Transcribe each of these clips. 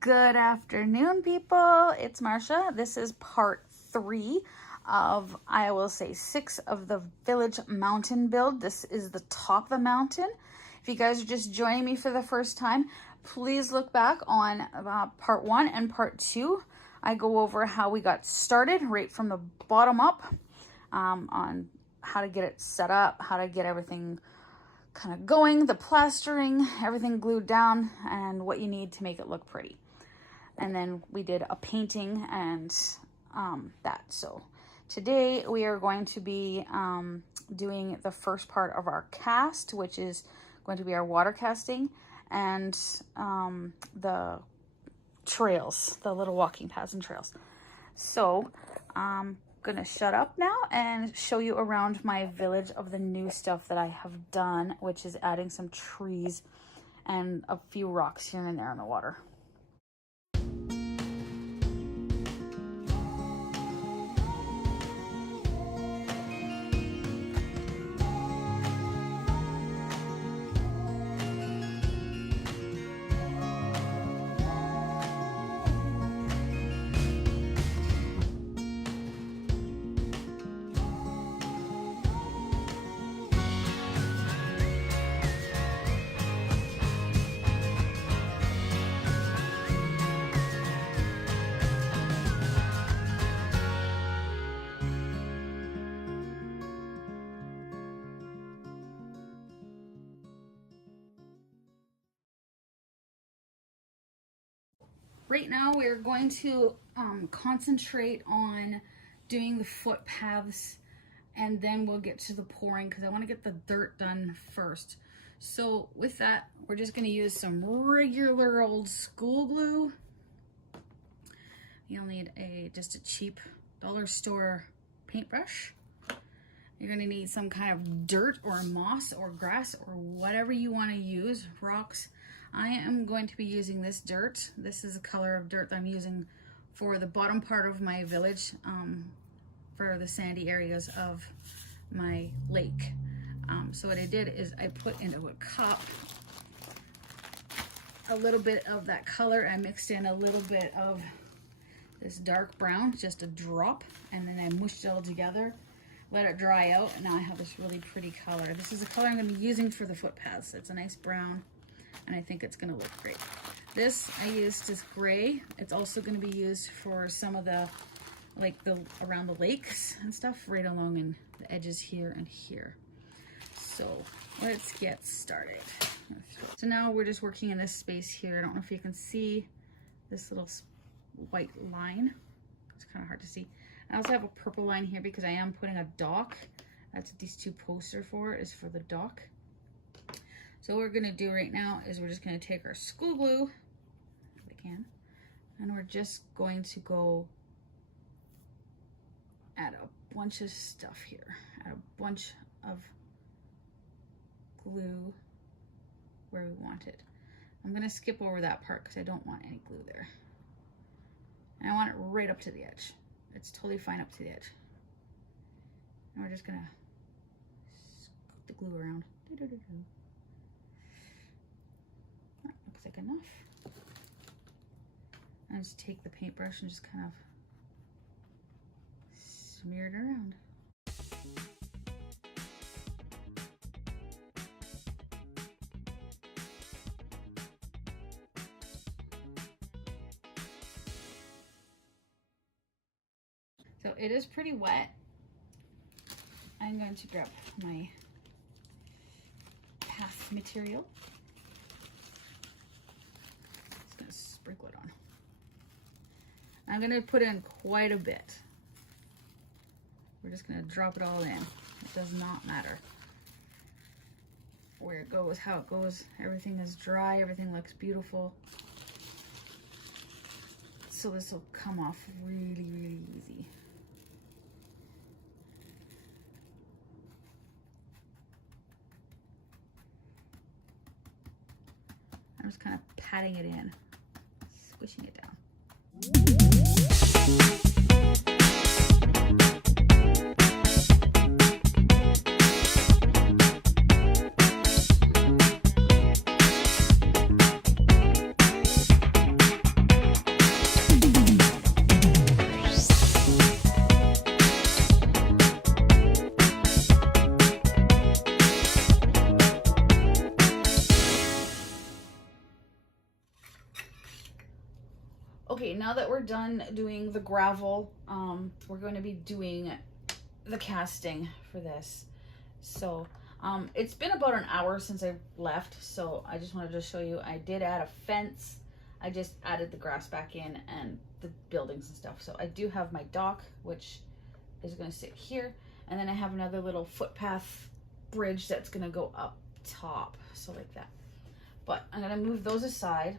Good afternoon, people. It's Marsha. This is part 3 of, I will say, 6 of the village mountain build. This is the top of the mountain. If you guys are just joining me for the first time, please look back on part 1 and part 2. I go over how we got started right from the bottom up, on how to get it set up, how to get everything kind of going, the plastering, everything glued down, and what you need to make it look pretty. And then we did a painting and that. So today we are going to be doing the first part of our cast, which is going to be our water casting, and the trails, the little walking paths and trails. So I'm gonna shut up now and show you around my village of the new stuff that I have done, which is adding some trees and a few rocks here and there in the water. Right now we're going to concentrate on doing the footpaths, and then we'll get to the pouring because I want to get the dirt done first. So with that, we're just going to use some regular old school glue. You'll need just a cheap dollar store paintbrush. You're going to need some kind of dirt or moss or grass or whatever you want to use, rocks. I am going to be using this dirt. This is the color of dirt that I'm using for the bottom part of my village, for the sandy areas of my lake. So what I did is I put into a cup a little bit of that color. I mixed in a little bit of this dark brown, just a drop, and then I mushed it all together, let it dry out, and now I have this really pretty color. This is the color I'm going to be using for the footpaths. It's a nice brown, and I think it's going to look great. This I used is gray. It's also going to be used for some of the, like around the lakes and stuff, right along in the edges here and here. So let's get started. So now we're just working in this space here. I don't know if you can see this little white line. It's kind of hard to see. I also have a purple line here because I am putting a dock. That's what these 2 posts are for, is for the dock. So what we're going to do right now is we're just going to take our school glue, if we can, and we're just going to go add a bunch of stuff here, add a bunch of glue where we want it. I'm going to skip over that part because I don't want any glue there. And I want it right up to the edge. It's totally fine up to the edge. And we're just going to scoop the glue around. Looks like enough. And just take the paintbrush and just kind of smear it around. So it is pretty wet. I'm going to grab my path material. Just going to sprinkle it on. I'm going to put in quite a bit. We're just going to drop it all in. It does not matter where it goes, how it goes. Everything is dry. Everything looks beautiful. So this will come off really, really easy. I'm just kind of patting it in, squishing it down. Okay, now that we're done doing the gravel, we're going to be doing the casting for this. So it's been about an hour since I left, so I just wanted to show you. I did add a fence. I just added the grass back in and the buildings and stuff. So I do have my dock, which is going to sit here, and then I have another little footpath bridge that's going to go up top, so like that. But I'm going to move those aside.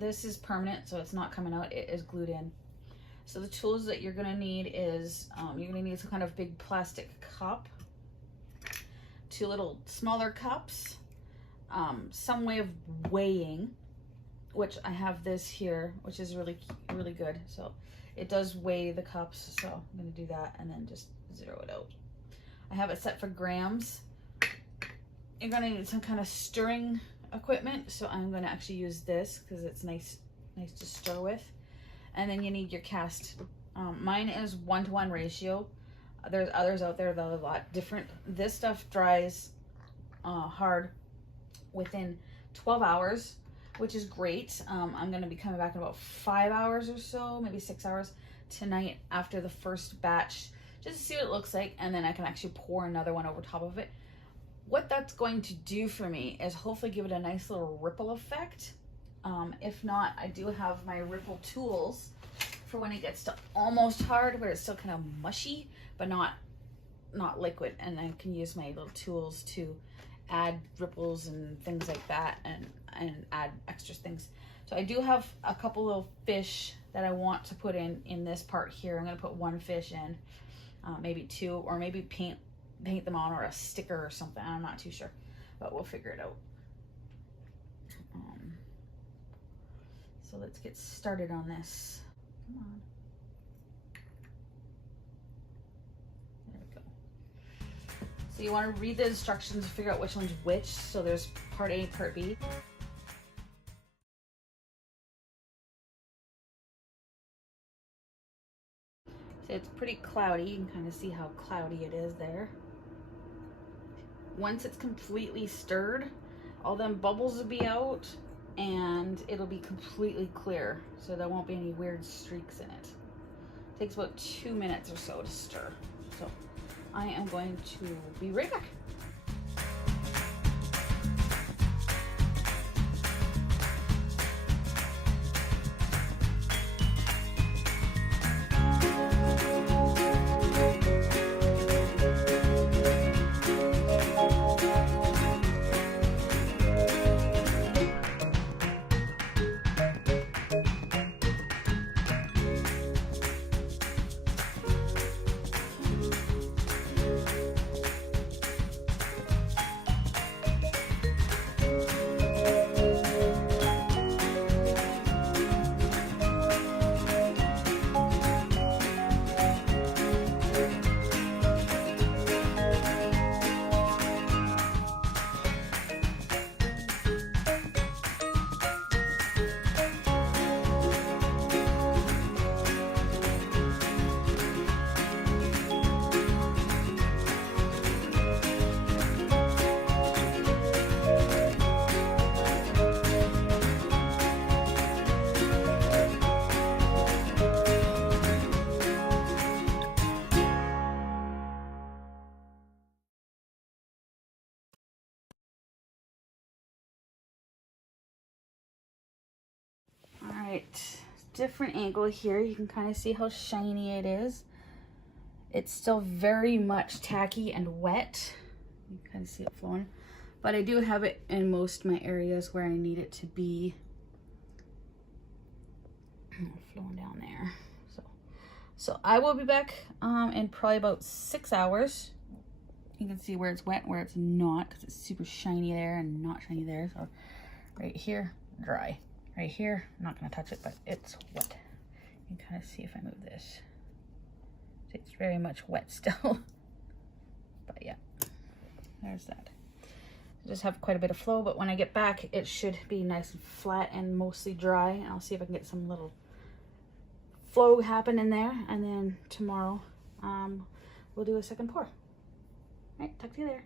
This is permanent, so it's not coming out. It is glued in. So the tools that you're going to need is you're going to need some kind of big plastic cup, 2 little smaller cups, some way of weighing, which I have this here, which is really good. So it does weigh the cups, so I'm going to do that and then just zero it out. I have it set for grams. You're going to need some kind of stirring equipment, so I'm going to actually use this because it's nice to stir with. And then you need your cast. Mine is 1-to-1 ratio. There's others out there that are a lot different. This stuff dries hard within 12 hours, which is great. I'm going to be coming back in about 5 hours or so, maybe 6 hours tonight after the first batch, just to see what it looks like, and then I can actually pour another one over top of it. What that's going to do for me is hopefully give it a nice little ripple effect. If not, I do have my ripple tools for when it gets to almost hard, but it's still kind of mushy, but not liquid. And I can use my little tools to add ripples and things like that, and add extra things. So I do have a couple little fish that I want to put in this part here. I'm going to put 1 fish in, maybe 2, or maybe paint them on, or a sticker or something. I'm not too sure, but we'll figure it out. So let's get started on this. Come on. There we go. So you want to read the instructions to figure out which one's which. So there's part A, part B. So it's pretty cloudy. You can kind of see how cloudy it is there. Once it's completely stirred, all them bubbles will be out and it'll be completely clear. So there won't be any weird streaks in it. It takes about 2 minutes or so to stir. So I am going to be right back. Alright, different angle here. You can kind of see how shiny it is. It's still very much tacky and wet. You can kind of see it flowing. But I do have it in most of my areas where I need it to be. Flowing down there. So I will be back in probably about 6 hours. You can see where it's wet and where it's not, because it's super shiny there and not shiny there. So right here, dry. Right here, I'm not going to touch it, but it's wet. You can kind of see if I move this. It's very much wet still. But yeah, there's that. I just have quite a bit of flow, but when I get back, it should be nice and flat and mostly dry. And I'll see if I can get some little flow happen in there. And then tomorrow, we'll do a second pour. All right, talk to you later.